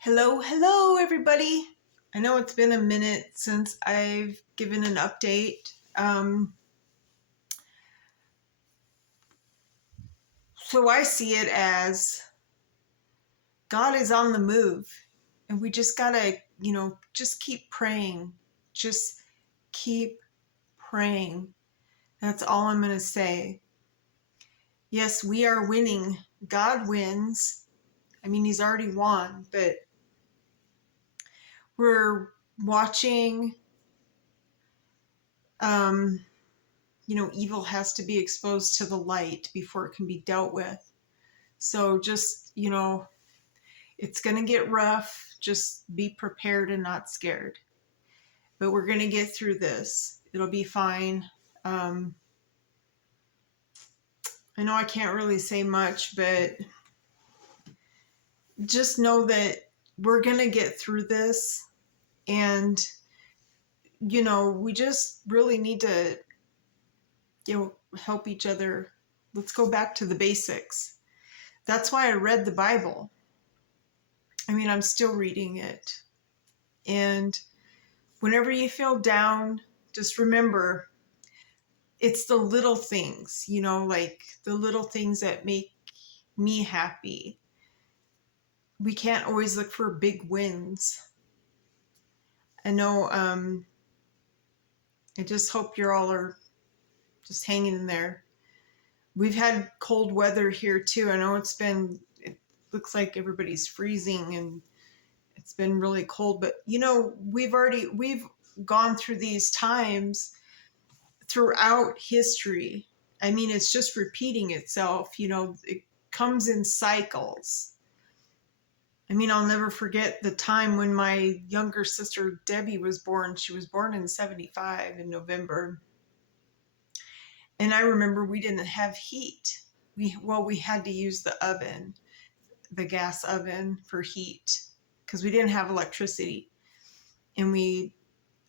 Hello, hello, everybody. I know it's been a minute since I've given an update. So I see it as God is on the move, and we just gotta, just keep praying. Just keep praying. That's all I'm gonna say. Yes, we are winning. God wins. I mean, He's already won, but we're watching. Um, Evil has to be exposed to the light before it can be dealt with. So just, it's going to get rough. Just be prepared and not scared. But we're going to get through this. It'll be fine. Um, I know I can't really say much, but just know that we're going to get through this. And, we just really need to, help each other. Let's go back to the basics. That's why I read the Bible. I mean, I'm still reading it. And whenever you feel down, just remember it's the little things, like the little things that make me happy. We can't always look for big wins. I know, I just hope you're all are just hanging in there. We've had cold weather here too. I know it looks like everybody's freezing and it's been really cold, but we've gone through these times throughout history. I mean, it's just repeating itself. It comes in cycles. I mean, I'll never forget the time when my younger sister Debbie was born. She was born in 75 in November. And I remember we didn't have heat. We had to use the oven, the gas oven for heat because we didn't have electricity. And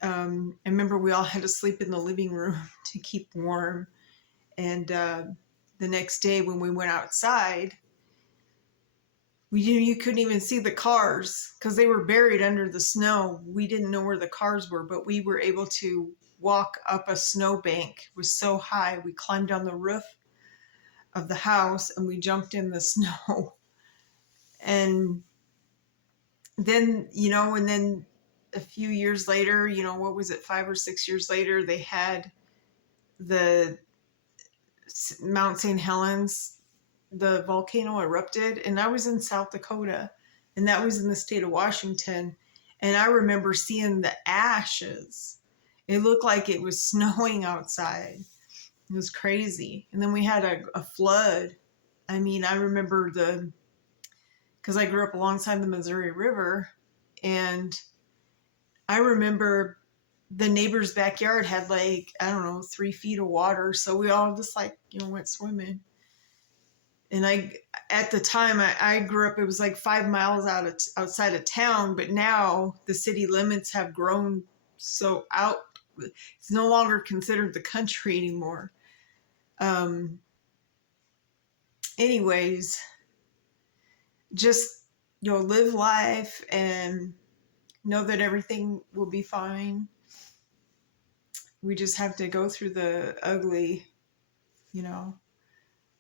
I remember we all had to sleep in the living room to keep warm. And the next day when we went outside, you couldn't even see the cars because they were buried under the snow. We didn't know where the cars were, but we were able to walk up a snowbank. It was so high. We climbed down the roof of the house and we jumped in the snow. And then a few years later, what was it, 5 or 6 years later, they had the Mount St. Helens, the volcano erupted, and I was in South Dakota, and that was in the state of Washington. And I remember seeing the ashes. It looked like it was snowing outside. It was crazy. And then we had a flood. I mean, I remember because I grew up alongside the Missouri River, and I remember the neighbor's backyard had 3 feet of water. So we all just went swimming. And at the time I grew up, it was like 5 miles outside of town, but now the city limits have grown so out. It's no longer considered the country anymore. Anyways, just, live life and know that everything will be fine. We just have to go through the ugly,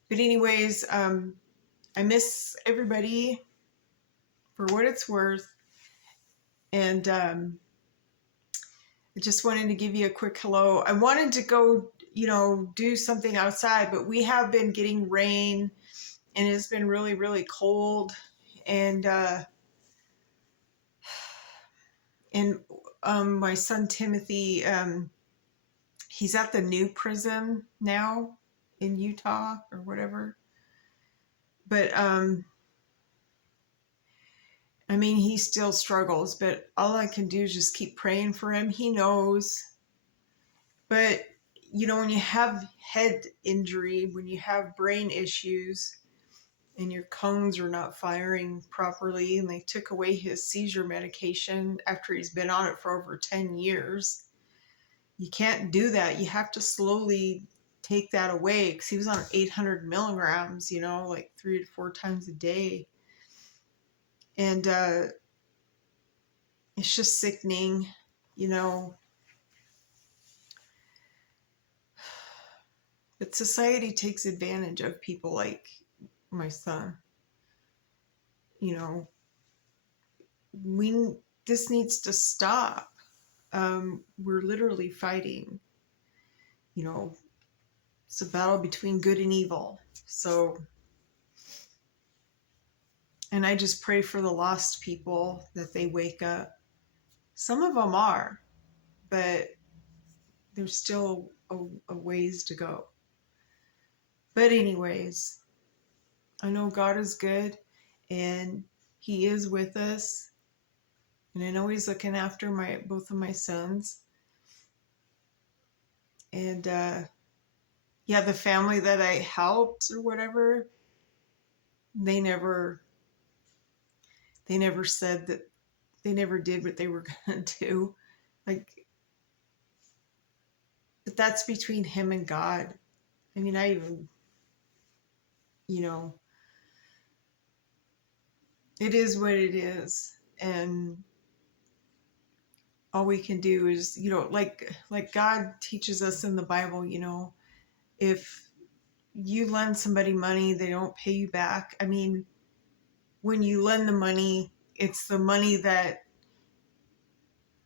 But anyways, I miss everybody for what it's worth. And I just wanted to give you a quick hello. I wanted to go, do something outside, but we have been getting rain and it's been really, really cold. And my son Timothy, he's at the new prison now in Utah or whatever. But I mean, he still struggles, but all I can do is just keep praying for him. He knows. But, when you have head injury, when you have brain issues and your cones are not firing properly, and they took away his seizure medication after he's been on it for over 10 years, you can't do that. You have to slowly take that away because he was on 800 milligrams, 3 to 4 times a day. And It's just sickening, you know. But society takes advantage of people like my son. You know, we this needs to stop. We're literally fighting. You know, it's a battle between good and evil. So, and I just pray for the lost people that they wake up. Some of them are, but there's still a ways to go. But anyways, I know God is good and he is with us. And I know he's looking after both of my sons. And yeah, the family that I helped or whatever, they never said that, they never did what they were gonna do. Like, but that's between him and God. I mean, I even, you know, it is what it is. And all we can do is, you know, like God teaches us in the Bible, you know, if you lend somebody money, they don't pay you back. I mean, when you lend the money, it's the money that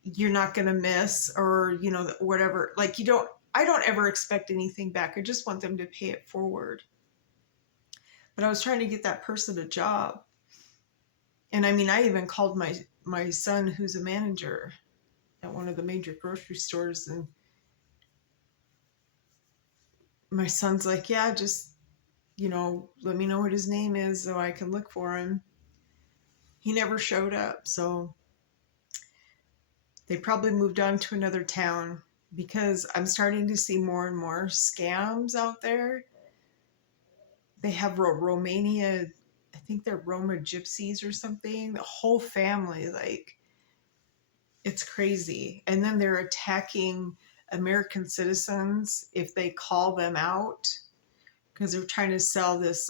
you're not going to miss, or, you know, whatever. Like, I don't ever expect anything back. I just want them to pay it forward. But I was trying to get that person a job. And I mean, I even called my son, who's a manager at one of the major grocery stores, and my son's like, yeah, just, you know, let me know what his name is so I can look for him. He never showed up. So they probably moved on to another town, because I'm starting to see more and more scams out there. They have Romania, I think they're Roma gypsies or something. The whole family, like, it's crazy. And then they're attacking American citizens if they call them out, because they're trying to sell this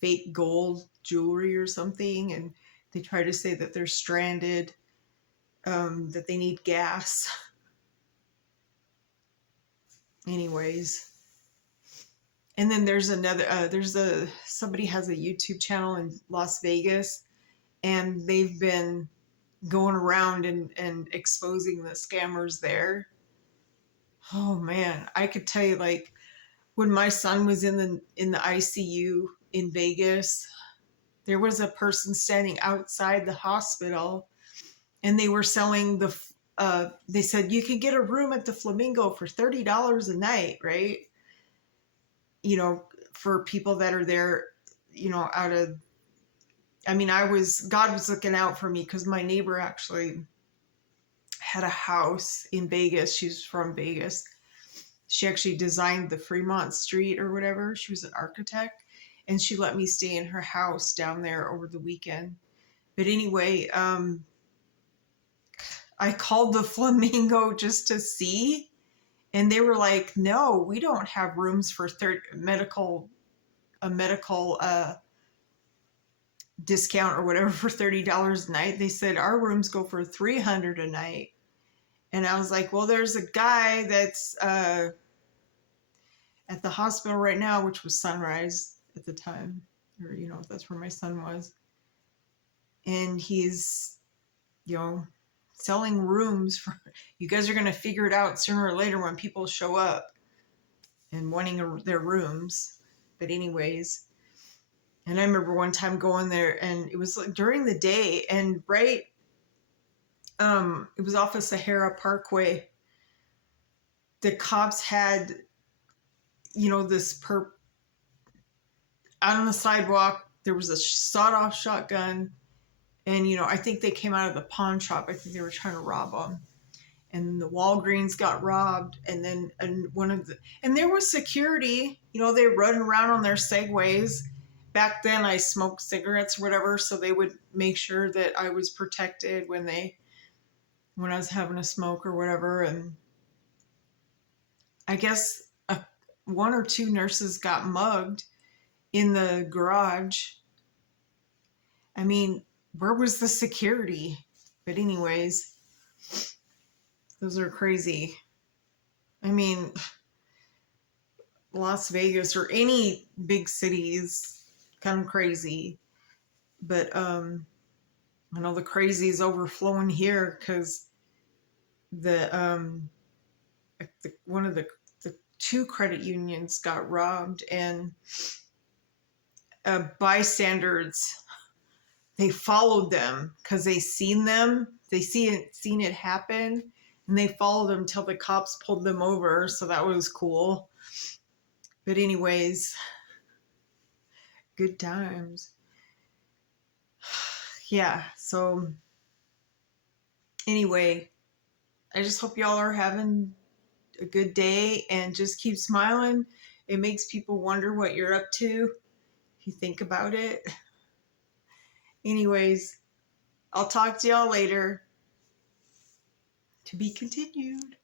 fake gold jewelry or something. And they try to say that they're stranded, that they need gas. Anyways. And then there's another, somebody has a YouTube channel in Las Vegas, and they've been going around and exposing the scammers there. Oh man, I could tell you, like, when my son was in the ICU in Vegas, there was a person standing outside the hospital, and they were selling they said you can get a room at the Flamingo for $30 a night, right? You know, for people that are there, you know, I mean, God was looking out for me, because my neighbor actually had a house in Vegas. She's from Vegas. She actually designed the Fremont Street or whatever. She was an architect, and she let me stay in her house down there over the weekend. But anyway, I called the Flamingo just to see, and they were like, "No, we don't have rooms for medical discount or whatever for $30 a night." They said our rooms go for $300 a night. And I was like, well, there's a guy that's at the hospital right now, which was Sunrise at the time, or, you know, that's where my son was. And he's, you know, selling rooms for, you guys are going to figure it out sooner or later when people show up and wanting their rooms. But anyways, and I remember one time going there, and it was like during the day, and right, it was off of Sahara Parkway. The cops had, you know, out on the sidewalk, there was a sawed-off shotgun, and, you know, I think they came out of the pawn shop. I think they were trying to rob them. And the Walgreens got robbed, and then and there was security, you know, they were running around on their Segways. Back then I smoked cigarettes or whatever, so they would make sure that I was protected when I was having a smoke or whatever. And I guess one or two nurses got mugged in the garage. I mean, where was the security? But anyways, those are crazy. I mean, Las Vegas or any big cities, kind of crazy. But I know the crazy is overflowing here because the one of the two credit unions got robbed, and bystanders, they followed them because they seen it happen, and they followed them till the cops pulled them over. So that was cool. But anyways, good times. Yeah. So anyway, I just hope y'all are having a good day and just keep smiling. It makes people wonder what you're up to if you think about it. Anyways, I'll talk to y'all later. To be continued.